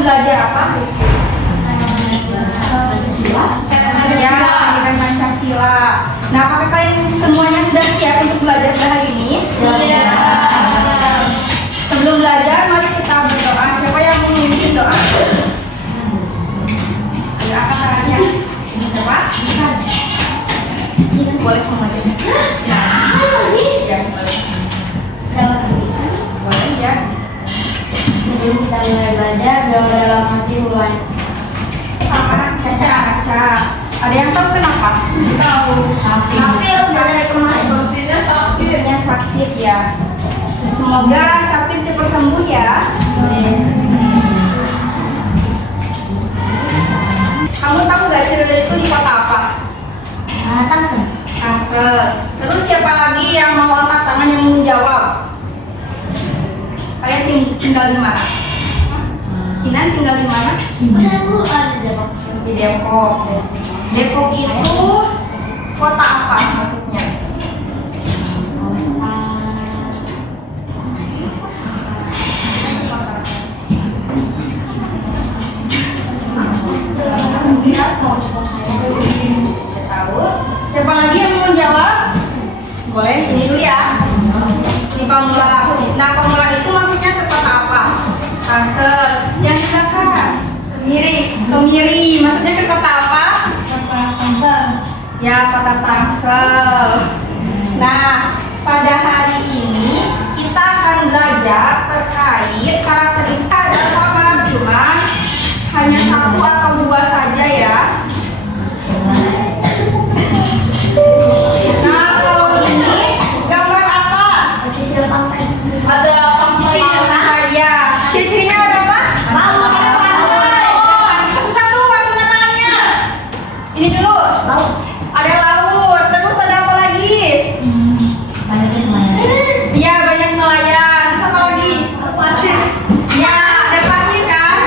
belajar apa? Ya, pendidikan Pancasila. Nah, apakah kalian semuanya sudah siap untuk belajar pada hari ini? Iya. Sebelum belajar, mari kita berdoa. Siapa yang mau memimpin doa? Ayo angkat tangannya. Siapa? Boleh memulai. Ya, boleh. Boleh ya. Sebelum kita mulai belajar, doa dalam hati mulai. Sama Caca. Ada yang tahu kenapa? Tahu. Safir dari kemarin. Safirnya sakit ya. Semoga Safir cepat sembuh ya. Kamu tahu gak Cirebon itu di kota apa? Tangsel. Tangsel. Terus siapa lagi yang mau angkat tangan yang mau menjawab? Kalian tinggal di mana? Kinan tinggal di mana? Saya dulu ada di Depok. Di Depok. Depok itu kota apa maksudnya? Tahu? Siapa lagi yang mau menjawab? Boleh, ini dulu ya. Di Pamulang. Nah, Pamulang itu maksudnya ke kota apa? Tangsel. Yang di belakang? Kemiri. Maksudnya ke kota apa? Tangsel. Ya, kota Tangsel. Nah, pada hari ini kita akan belajar terkait karakteristik dan kamar, cuma hanya satu atau dua saja ya. Nah, kalau ini gambar apa? Pesisir pantai. Ada pantai ya. Ciri-cirinya ada apa? Laut. Ada pantai. Satu-satu masukkan tangannya. Ini dulu. Laut. Ada laut. Terus ada apa lagi? Banyak nelayan. Iya, banyak nelayan. Terus apa lagi? Pasir. Ya, ada pasir kan?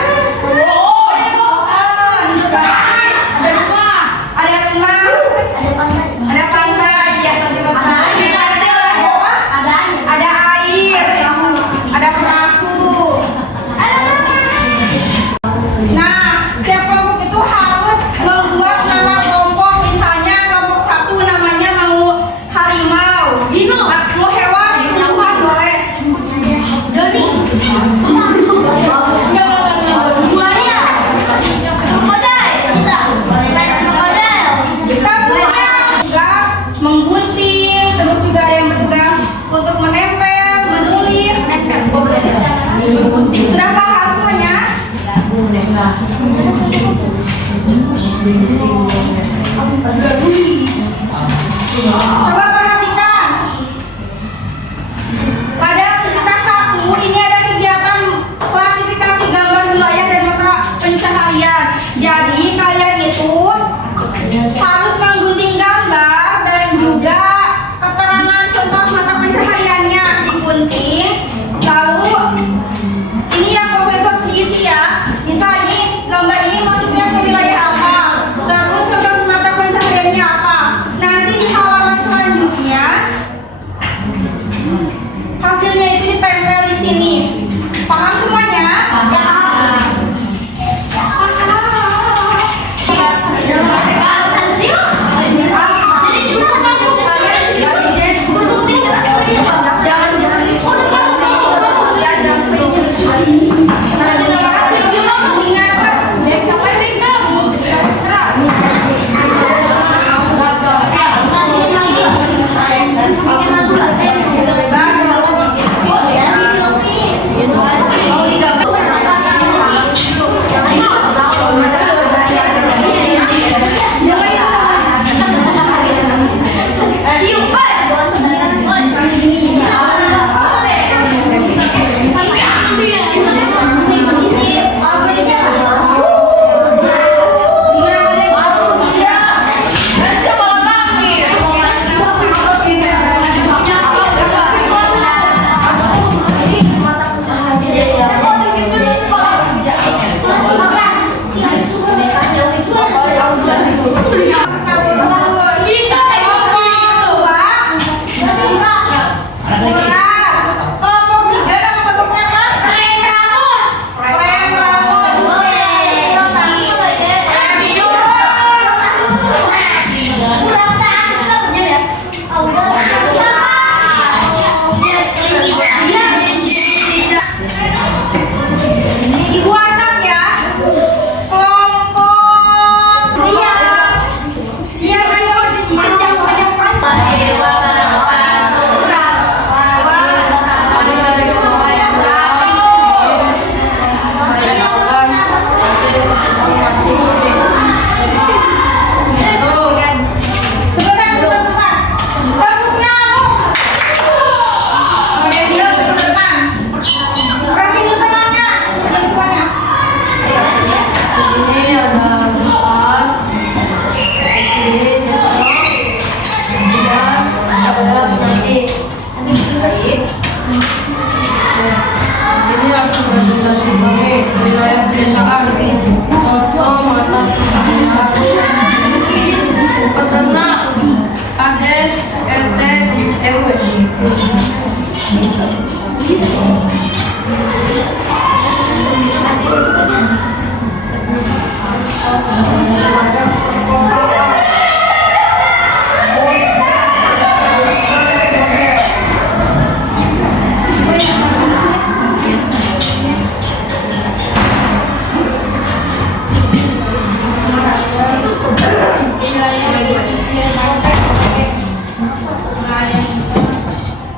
Ada pohon. Ada rumah. Ada rumah. Ada pantai. Ada pantai. Ya, ada pantai. Ada apa? Ada air. Ada air. Ada perahu. Nah, setiap kelompok itu harus membuat nama kelompok. Misalnya kelompok satu namanya mau harimau. Dino. Mau hewan, tumbuhan boleh. Doni. Buaya. Krokodil. Cita. Krokodil. Kita punya tugas menggunting, terus juga ada yang bertugas untuk menempel, menulis. Menggunting. Sudah paham semuanya? Coba perhatikan. Pada aktivitas 1 ini ada kegiatan klasifikasi gambar wilayah dan mata pencaharian. Jadi kalian itu harus menggunting gambar dan juga keterangan contoh mata pencahariannya digunting. Lalu ini yang konsep itu harus diisi ya. Misal ini gambar ini maksudnya ke wilayah apa? Terus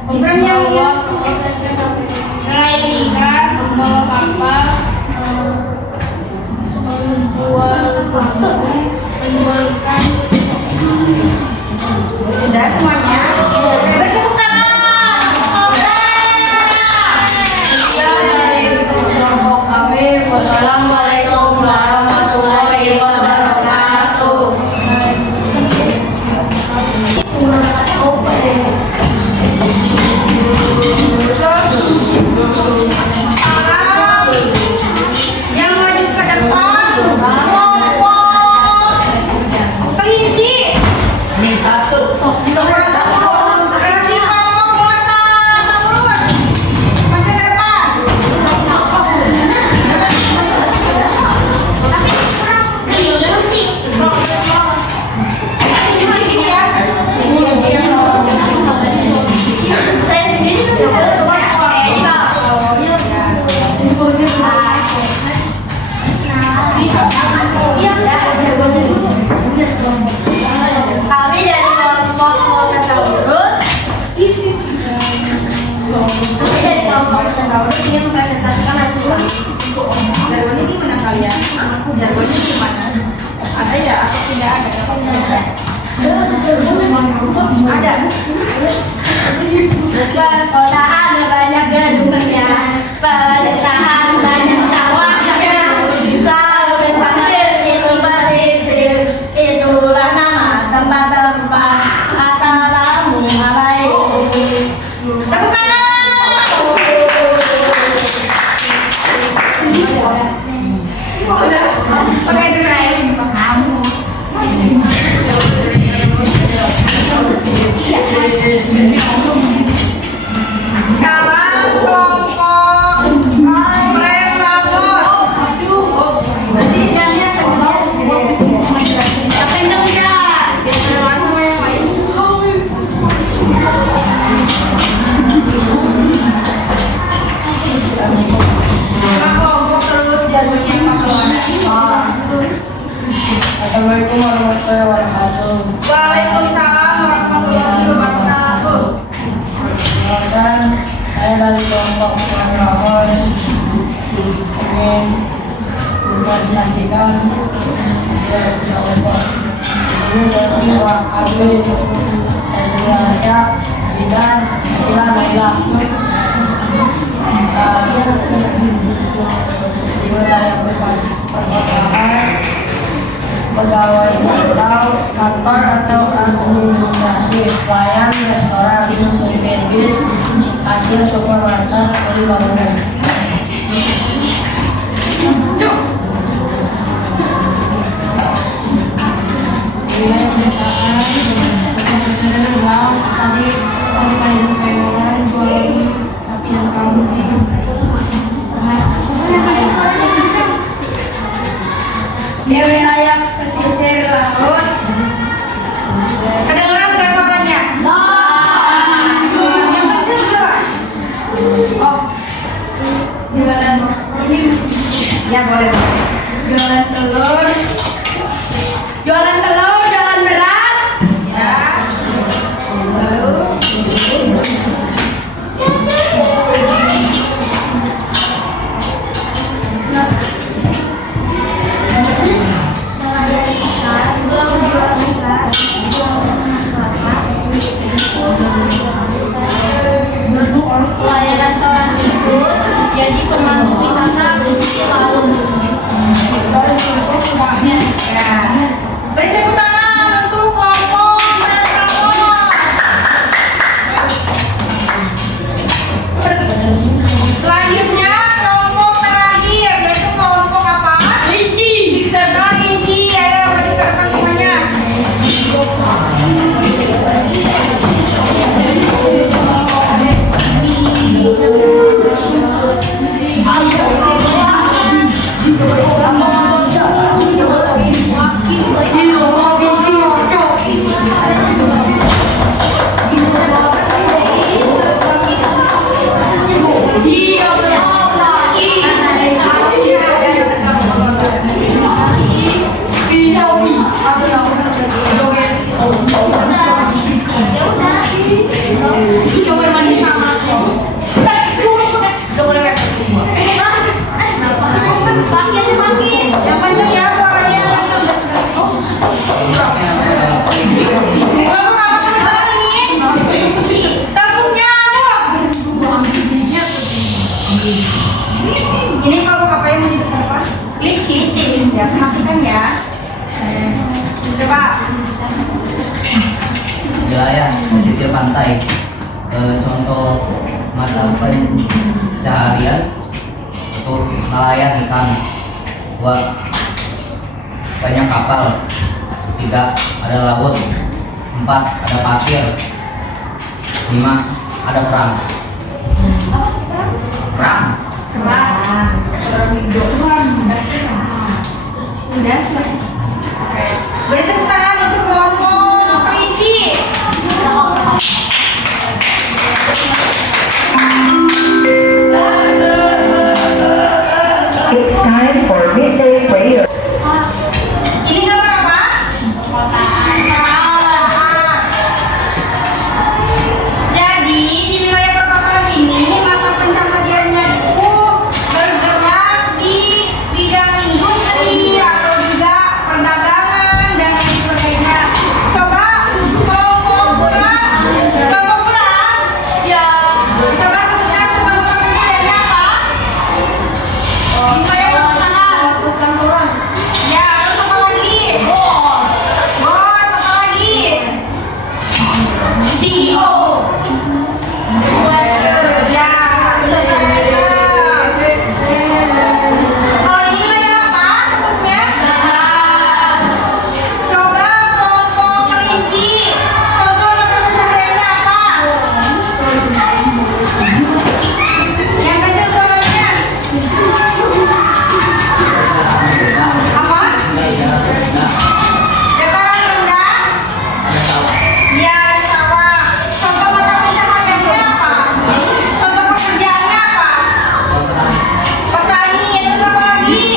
Program yang nelayan ikan, membawa kapal, menjual ikan. sudah semuanya. Bertepuk tangan. Dari kelompok kami, wassalamualaikum warahmatullahi wabarakatuh. Sekarang yang maju ke depan kelompok kelinci. Nomor 1 berarti kelompok mosasaurus. Maju ke depan. Tunjukin ini ya. Saya sendiri kan bisa kami dari kelompok Mosasaurus. Kami dari kelompok Mosasaurus ingin mempresentasikan hasil kami. Jargonnya gimana kalian? Jargonnya gimana? Ada ya atau tidak ada? Ada. Perkotaan banyak gedungnya, pedesaan banyak sawahnya, laut pasir itu pesisir, itulah nama tempat-tempat. Assalamualaikum. Tepuk tangan. Pakai diraih. Sekarang kelompok Premramos. Nanti nyanyi kenceng ya. Biar sama yang lain. Lima kelompok terus jargonnya 5 kelompok. Assalamualaikum warahmatullahi wabarakatuh. Waalaikumsalam warahmatullahi wabarakatuh. Perkenalkan, saya dari kelompok Ramos ingin mempresentasikan hasil kelompok. Ini saya bersama Alvin, saya sendiri Alasya, Bidan, Ila, Naila. Juga saya perkotaan, pegawai kantor atau administrasi, pelayan restoran, supir bis, kasir supermarket, kuli bangunan. Di wilayah pesisir laut. Kedengeran nggak suaranya? Yang kecil berapa? Oh, jualan ini. Ya boleh. Jualan telur. Jualan telur, jualan beras. Ya. Lalu. Pelayan restoran ikut jadi pemandu wisata pesisir laut. Ya. Beri tepuk tangan. Ya, perhatikan ya. Coba. Wilayah pesisir pantai. Contoh mata pencaharian untuk nelayan ikan. 2. Banyak kapal. 3. Ada laut. 4. Ada pasir. 5. Ada perang. Perang. Kerang. Udah selesai. Beri tepuk tangan untuk kelompok kelinci. It's time for midday prayer. Ini gambar apa? Kotak. Jadi di wilayah perkotaan ini mata pencahariannya itu bergerak di bidang industri atau juga perdagangan dan lain sebagainya. Coba kelompok kurang. Ya. Coba sebutkan mata pencahariannya apa? Saya bukan kurang. Ya, terus apa lagi? Bos, apa lagi? CEO. Ya, influencer. Kalau ini wilayah apa maksudnya? Coba kelompok kelinci. Contoh mata pencahariannya apa? Yang kencang suaranya. Apa? Dataran rendah. Ya, sawah. Contoh mata pencahariannya apa? Contoh pekerjaannya apa? Petani. Terus apa lagi?